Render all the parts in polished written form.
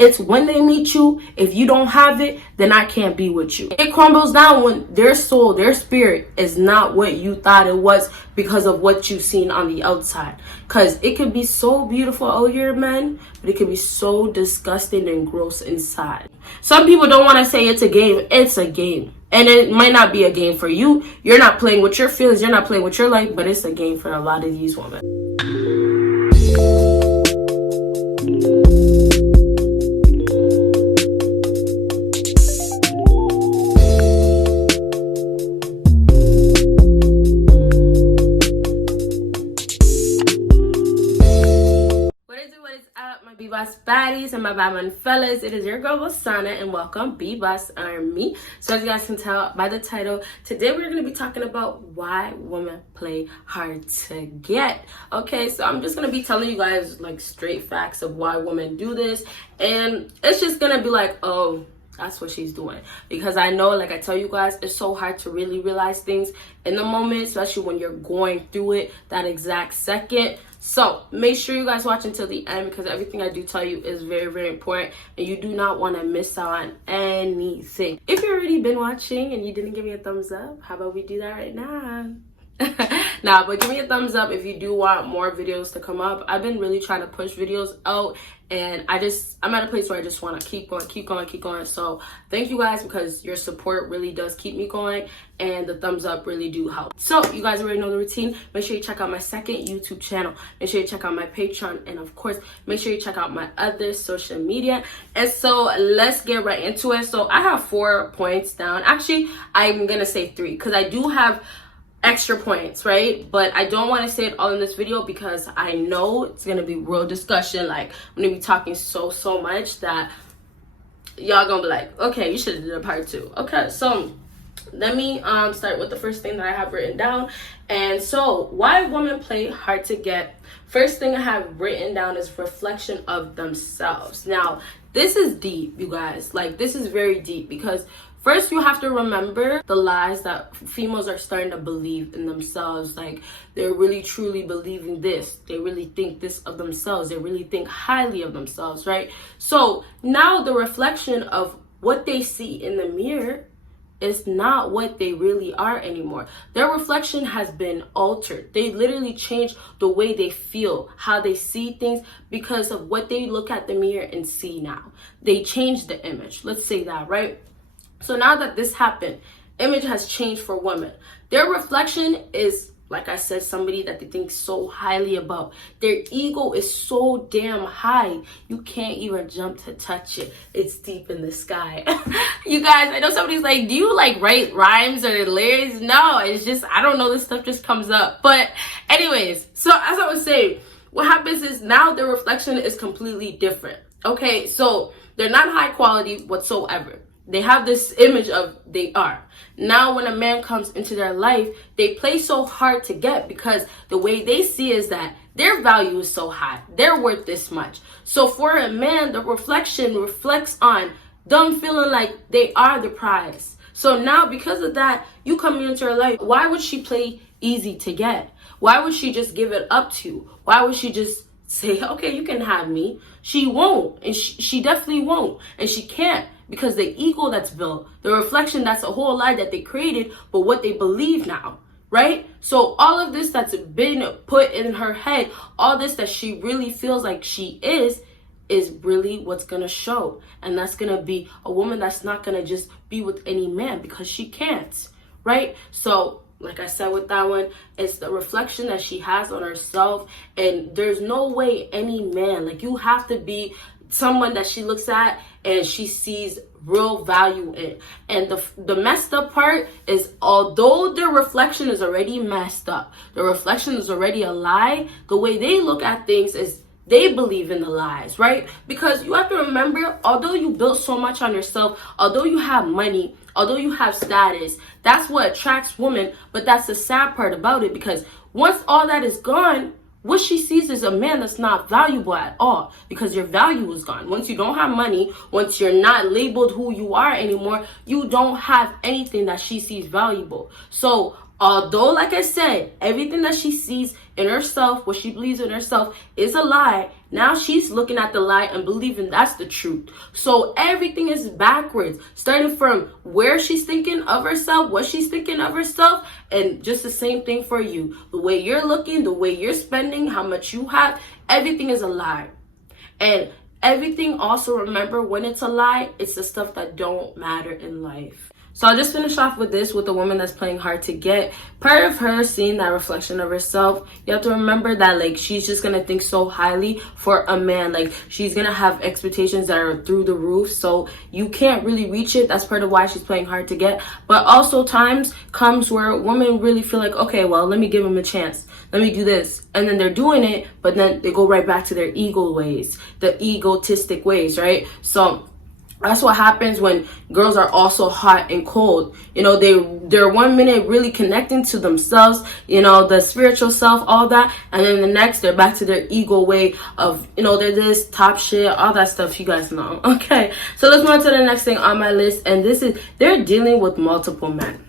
It's when they meet you, if you don't have it, then I can't be with you. It crumbles down when their soul, their spirit is not what you thought it was because of what you've seen on the outside. Because it could be so beautiful out here, man, but it could be so disgusting and gross inside. Some people don't want to say it's a game. It's a game. And it might not be a game for you. You're not playing with your feelings. You're not playing with your life, but it's a game for a lot of these women. BBossBaddies and my bad fellas, it is your girl Bosana and welcome BBossArmy. So as you guys can tell by the title, today we're going to be talking about why women play hard to get. Okay, so I'm just going to be telling you guys like straight facts of why women do this, and it's just going to be like, oh, that's what she's doing. Because I know, like I tell you guys, it's so hard to really realize things in the moment, especially when you're going through it that exact second. So make sure you guys watch until the end, because everything I do tell you is very, very important, and you do not want to miss out on anything. If you've already been watching and you didn't give me a thumbs up, how about we do that right now? Nah, but give me a thumbs up if you do want more videos to come up. I've been really trying to push videos out, and I'm at a place where I just want to keep going. So thank you guys, because your support really does keep me going, and the thumbs up really do help. So you guys already know the routine. Make sure you check out my second YouTube channel. Make sure you check out my Patreon, and of course make sure you check out my other social media. And so let's get right into it. So I have 4 points down. Actually, I'm gonna say 3, because I do have extra points, right? But I don't want to say it all in this video, because I know it's gonna be real discussion. Like, I'm gonna be talking so much that y'all gonna be like, okay, you should have did a part 2. Okay, so let me start with the first thing that I have written down. And so why women play hard to get, first thing I have written down is reflection of themselves. Now this is deep, you guys. Like, this is very deep, because first, you have to remember the lies that females are starting to believe in themselves. Like, they're really truly believing this. They really think this of themselves. They really think highly of themselves, right? So now the reflection of what they see in the mirror is not what they really are anymore. Their reflection has been altered. They literally changed the way they feel, how they see things, because of what they look at the mirror and see now. They changed the image. Let's say that, right? So now that this happened, image has changed for women. Their reflection is, like I said, somebody that they think so highly about. Their ego is so damn high, you can't even jump to touch it. It's deep in the sky. You guys, I know somebody's like, do you like write rhymes or lyrics? No, it's just, I don't know, this stuff just comes up. But anyways, so as I was saying, what happens is now their reflection is completely different. Okay, so they're not high quality whatsoever. They have this image of they are. Now when a man comes into their life, they play so hard to get, because the way they see is that their value is so high. They're worth this much. So for a man, the reflection reflects on them feeling like they are the prize. So now because of that, you come into her life. Why would she play easy to get? Why would she just give it up to you? Why would she just say, okay, you can have me? She won't. And she definitely won't. And she can't. Because the ego that's built, the reflection, that's a whole lie that they created, but what they believe now, right? So all of this that's been put in her head, all this that she really feels like she is really what's going to show. And that's going to be a woman that's not going to just be with any man, because she can't, right? So like I said with that one, it's the reflection that she has on herself. And there's no way any man, like, you have to be someone that she looks at and she sees real value in. And the messed up part is, although their reflection is already messed up, the reflection is already a lie, the way they look at things is they believe in the lies, right? Because you have to remember, although you built so much on yourself, although you have money, although you have status, that's what attracts women. But that's the sad part about it, because once all that is gone, what she sees is a man that's not valuable at all, because your value is gone. Once you don't have money, once you're not labeled who you are anymore, you don't have anything that she sees valuable. So Although, like I said, everything that she sees in herself, what she believes in herself, is a lie. Now she's looking at the lie and believing that's the truth. So everything is backwards, starting from where she's thinking of herself, what she's thinking of herself, and just the same thing for you. The way you're looking, the way you're spending, how much you have, everything is a lie. And everything, also remember, when it's a lie, it's the stuff that don't matter in life. So I'll just finish off with this, with the woman that's playing hard to get. Part of her seeing that reflection of herself, you have to remember that, like, she's just gonna think so highly for a man. Like, she's gonna have expectations that are through the roof, so you can't really reach it. That's part of why she's playing hard to get. But also times comes where women really feel like, okay, well, let me give him a chance, let me do this, and then they're doing it, but then they go right back to their ego ways, the egotistic ways, right? So that's what happens when girls are also hot and cold. You know, they're 1 minute really connecting to themselves, you know, the spiritual self, all that, and then the next they're back to their ego way of, you know, they're this top shit, all that stuff you guys know. Okay, so let's move on to the next thing on my list, and this is, they're dealing with multiple men.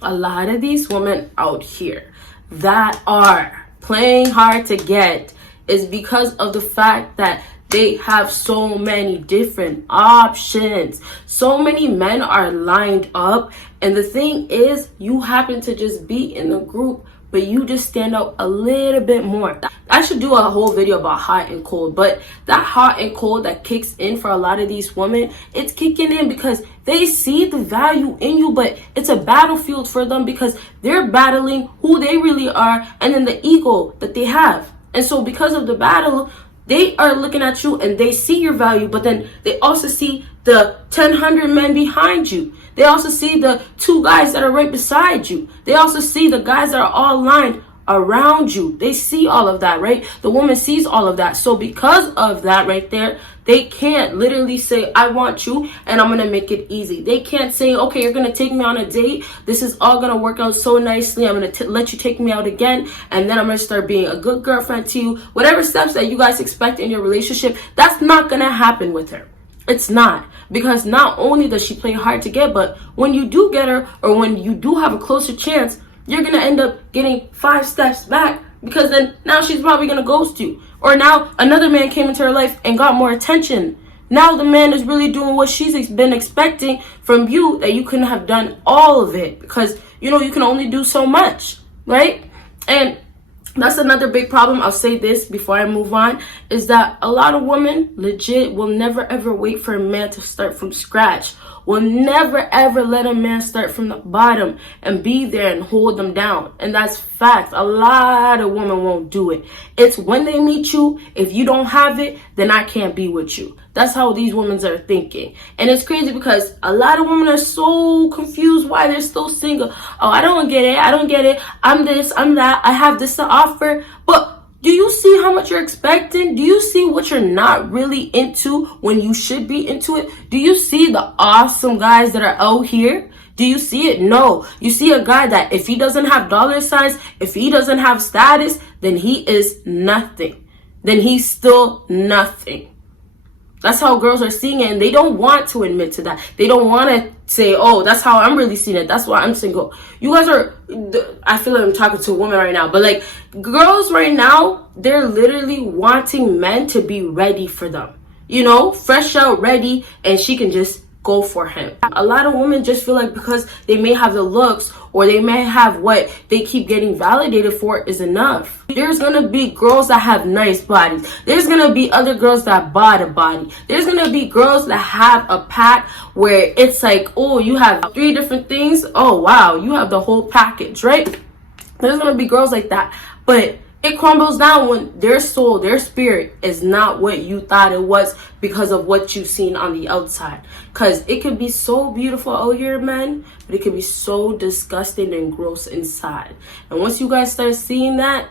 A lot of these women out here that are playing hard to get is because of the fact that they have so many different options. So many men are lined up. And the thing is, you happen to just be in the group, but you just stand out a little bit more. I should do a whole video about hot and cold. But that hot and cold that kicks in for a lot of these women, it's kicking in because they see the value in you, but it's a battlefield for them because they're battling who they really are and then the ego that they have. And so because of the battle, they are looking at you and they see your value, but then they also see the 1,000 men behind you. They also see the 2 guys that are right beside you. They also see the guys that are all lined around you. They see all of that, right? The woman sees all of that. So because of that right there, they can't literally say, I want you and I'm going to make it easy. They can't say, okay, you're going to take me on a date. This is all going to work out so nicely. I'm going to let you take me out again. And then I'm going to start being a good girlfriend to you. Whatever steps that you guys expect in your relationship, that's not going to happen with her. It's not. Because not only does she play hard to get, but when you do get her, or when you do have a closer chance, you're going to end up getting 5 steps back, because then now she's probably going to ghost you. Or now another man came into her life and got more attention. Now the man is really doing what she's been expecting from you, that you couldn't have done all of it, because, you know, you can only do so much, right? And that's another big problem. I'll say this before I move on, is that a lot of women legit will never ever wait for a man to start from scratch. Will never ever let a man start from the bottom and be there and hold them down. And that's fact. A lot of women won't do it. It's when they meet you, if you don't have it, then I can't be with you. That's how these women are thinking. And it's crazy because a lot of women are so confused why they're still single. Oh, I don't get it. I don't get it. I'm this, I'm that. I have this to offer. But do you see how much you're expecting? Do you see what you're not really into when you should be into it? Do you see the awesome guys that are out here? Do you see it? No. You see a guy that if he doesn't have dollar signs, if he doesn't have status, then he is nothing. Then he's still nothing. That's how girls are seeing it, and they don't want to admit to that. They don't want to say, oh, that's how I'm really seeing it. That's why I'm single. You guys are, I feel like I'm talking to a woman right now, but like girls right now, they're literally wanting men to be ready for them. You know, fresh out, ready, and she can just go for him. A lot of women just feel like because they may have the looks or they may have what they keep getting validated for is enough. There's gonna be girls that have nice bodies. There's gonna be other girls that bought a body. There's gonna be girls that have a pack where it's like, oh, you have 3 different things. Oh, wow, you have the whole package, right? There's gonna be girls like that. But it crumbles down when their soul, their spirit is not what you thought it was because of what you've seen on the outside. Because it could be so beautiful out here, man, but it could be so disgusting and gross inside. And once you guys start seeing that,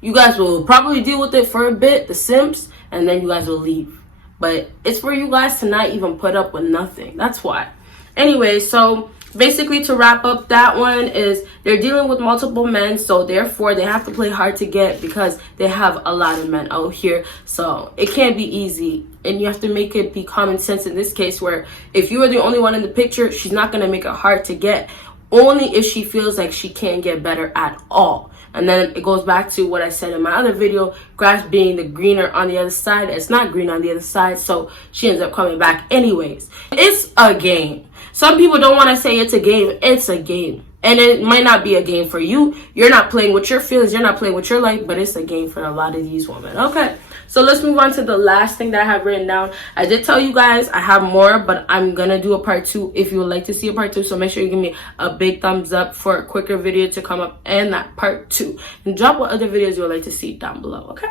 you guys will probably deal with it for a bit, the simps, and then you guys will leave. But it's for you guys to not even put up with nothing. That's why. Anyway, so basically to wrap up that one is they're dealing with multiple men, so therefore they have to play hard to get because they have a lot of men out here. So it can't be easy, and you have to make it be common sense in this case, where if you are the only one in the picture, she's not going to make it hard to get. only if she feels like she can't get better at all. And then it goes back to what I said in my other video, grass being the greener on the other side. It's not green on the other side, so she ends up coming back anyways. It's a game. Some people don't want to say it's a game. It's a game. And it might not be a game for you. You're not playing with your feelings. You're not playing with your life, but it's a game for a lot of these women. Okay, so let's move on to the last thing that I have written down. I did tell you guys I have more, but I'm going to do a part 2 if you would like to see a part 2. So make sure you give me a big thumbs up for a quicker video to come up and that part 2. And drop what other videos you would like to see down below, okay?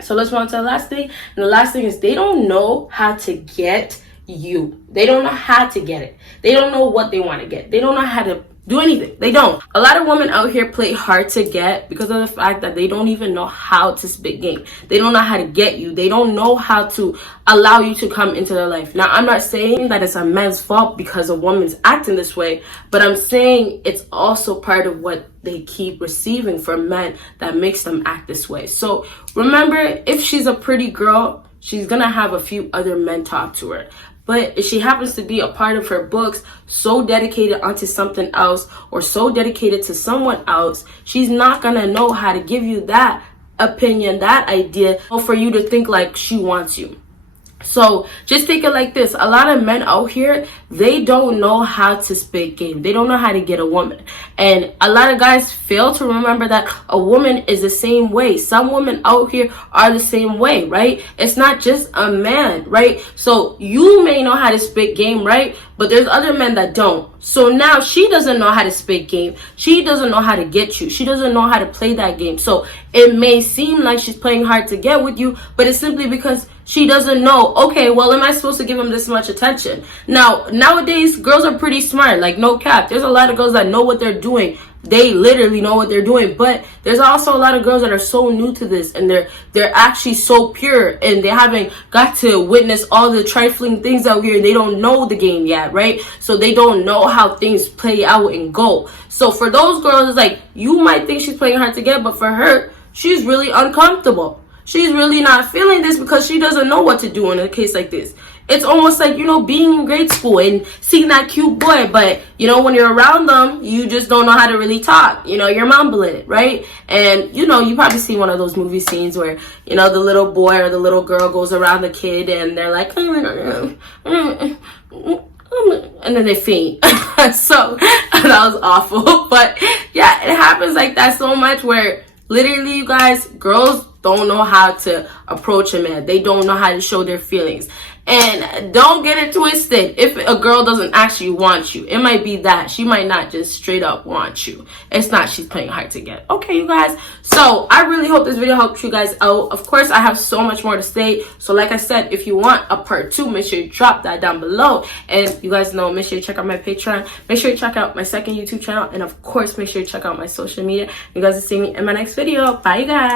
So let's move on to the last thing. And the last thing is they don't know how to get you. They don't know how to get it. They don't know what they want to get. They don't know how to do anything. They don't. A lot of women out here play hard to get because of the fact that they don't even know how to spit game. They don't know how to get you. They don't know how to allow you to come into their life. Now, I'm not saying that it's a man's fault because a woman's acting this way, but I'm saying it's also part of what they keep receiving from men that makes them act this way. So remember, if she's a pretty girl, she's gonna have a few other men talk to her. But if she happens to be a part of her books, so dedicated onto something else or so dedicated to someone else, she's not going to know how to give you that opinion, that idea, or for you to think like she wants you. So just think it like this. A lot of men out here, they don't know how to spit game. They don't know how to get a woman. And a lot of guys fail to remember that a woman is the same way. Some women out here are the same way, right? It's not just a man, right? So you may know how to spit game, right? But there's other men that don't. So now she doesn't know how to spit game. She doesn't know how to get you. She doesn't know how to play that game. So it may seem like she's playing hard to get with you, but it's simply because she doesn't know, okay, well, am I supposed to give him this much attention? Now, nowadays, girls are pretty smart, like no cap. There's a lot of girls that know what they're doing. They literally know what they're doing, but there's also a lot of girls that are so new to this and they're actually so pure and they haven't got to witness all the trifling things out here. They don't know the game yet, right? So they don't know how things play out and go. So for those girls, it's like, you might think she's playing hard to get, but for her, she's really uncomfortable. She's really not feeling this because she doesn't know what to do in a case like this. It's almost like, you know, being in grade school and seeing that cute boy, but, you know, when you're around them, you just don't know how to really talk. You know, you're mumbling it, right? And, you know, you probably see one of those movie scenes where, you know, the little boy or the little girl goes around the kid and they're like, and then they faint. So that was awful. But yeah, it happens like that so much where literally, you guys, girls don't know how to approach a man. They don't know how to show their feelings. And don't get it twisted. If a girl doesn't actually want you, it might be that she might not just straight up want you. It's not she's playing hard to get. Okay, you guys. So I really hope this video helped you guys out. Of course, I have so much more to say. So like I said, if you want a part 2, make sure you drop that down below. And you guys know, make sure you check out my Patreon. Make sure you check out my second YouTube channel. And of course, make sure you check out my social media. You guys will see me in my next video. Bye, you guys.